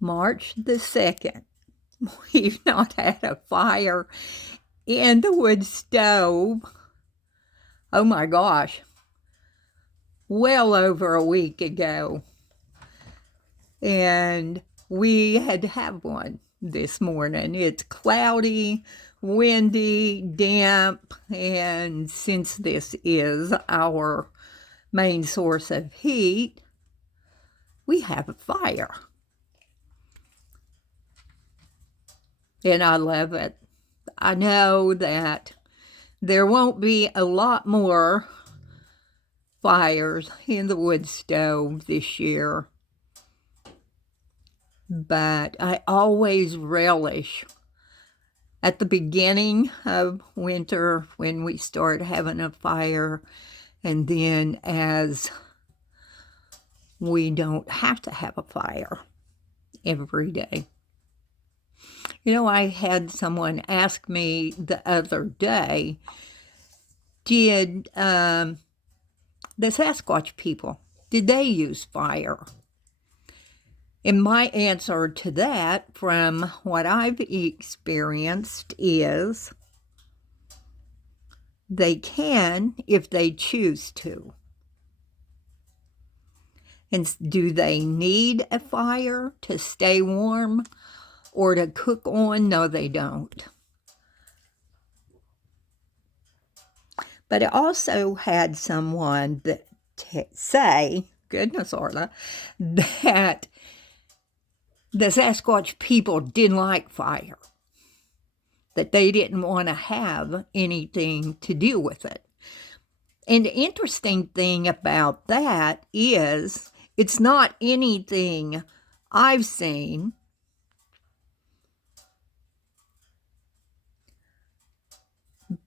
March the 2nd. We've not had a fire in the wood stove. Oh my gosh. Well over a week ago. And we had to have one this morning. It's cloudy, windy, damp, and since this is our main source of heat, we have a fire. And I love it. I know that there won't be a lot more fires in the wood stove this year, but I always relish at the beginning of winter when we start having a fire, and then as we don't have to have a fire every day. You know, I had someone ask me the other day, did the Sasquatch people, did they use fire? And my answer to that, from what I've experienced, is they can if they choose to. And do they need a fire to stay warm or to cook on? No, they don't. But I also had someone that say, goodness, Orla, that the Sasquatch people didn't like fire, that they didn't want to have anything to do with it. And the interesting thing about that is it's not anything I've seen.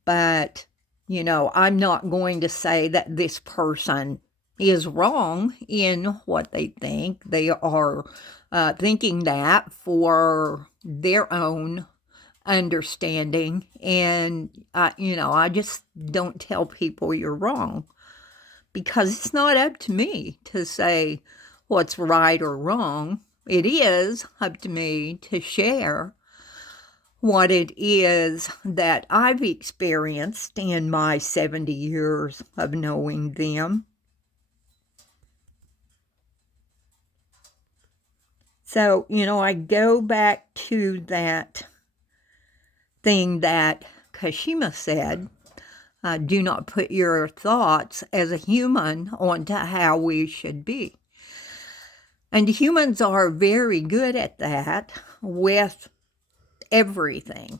But, you know, I'm not going to say that this person is wrong in what they think. They are thinking that for their own understanding. And, I just don't tell people you're wrong, because it's not up to me to say what's right or wrong. It is up to me to share what it is that I've experienced in my 70 years of knowing them. So, I go back to that thing that Kashima said, do not put your thoughts as a human onto how we should be. And humans are very good at that with everything.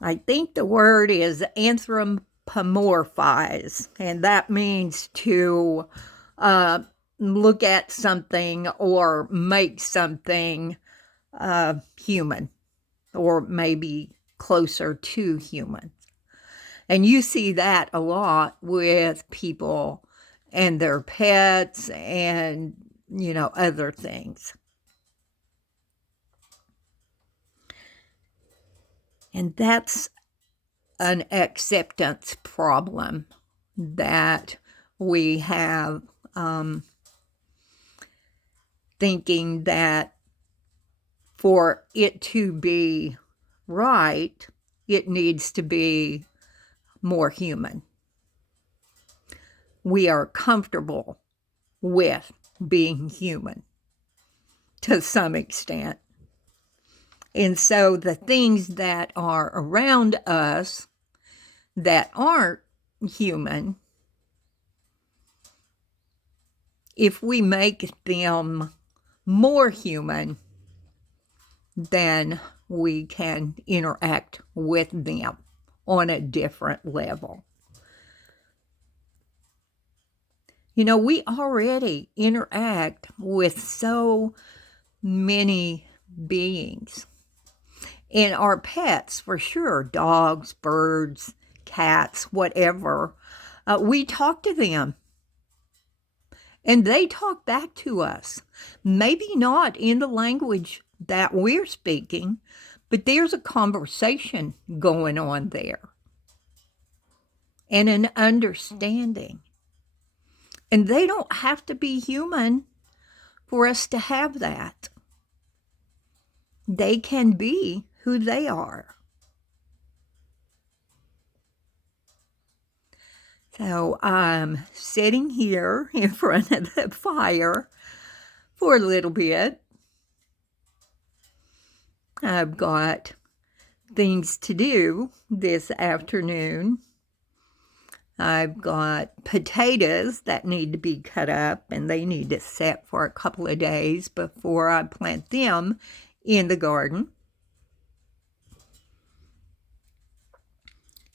I think the word is anthropomorphize, and that means to look at something or make something human, or maybe closer to human. And you see that a lot with people and their pets and, other things. And that's an acceptance problem that we have, thinking that for it to be right, it needs to be more human. We are comfortable with being human to some extent. And so the things that are around us that aren't human, if we make them more human, then we can interact with them on a different level. We already interact with so many beings. And our pets, for sure, dogs, birds, cats, whatever, we talk to them. And they talk back to us. Maybe not in the language that we're speaking, but there's a conversation going on there. And an understanding. And they don't have to be human for us to have that. They can be who they are. So I'm sitting here in front of the fire for a little bit. I've got things to do this afternoon. I've got potatoes that need to be cut up, and they need to set for a couple of days before I plant them in the garden.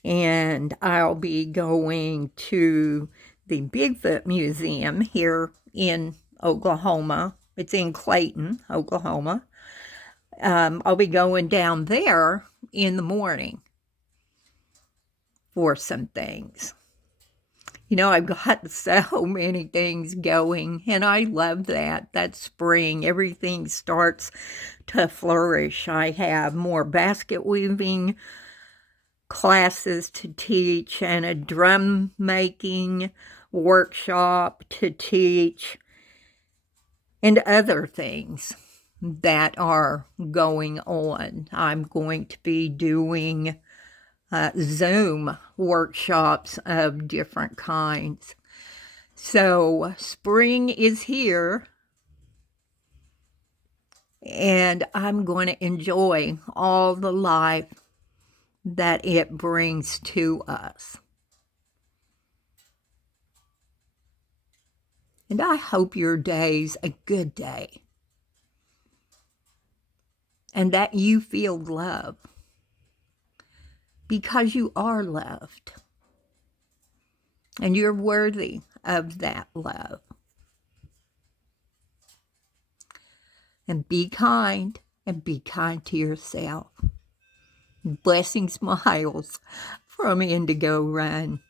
And I'll be going to the Bigfoot Museum here in Oklahoma. It's in Clayton, Oklahoma. I'll be going down there in the morning for some things. You know, I've got so many things going, and I love that. That spring, everything starts to flourish. I have more basket weaving classes to teach and a drum making workshop to teach and other things that are going on. I'm going to be doing Zoom workshops of different kinds. So spring is here, and I'm going to enjoy all the life that it brings to us. And I hope your day's a good day, and that you feel love, because you are loved, and you're worthy of that love. And be kind to yourself. Blessing smiles from Indigo Run.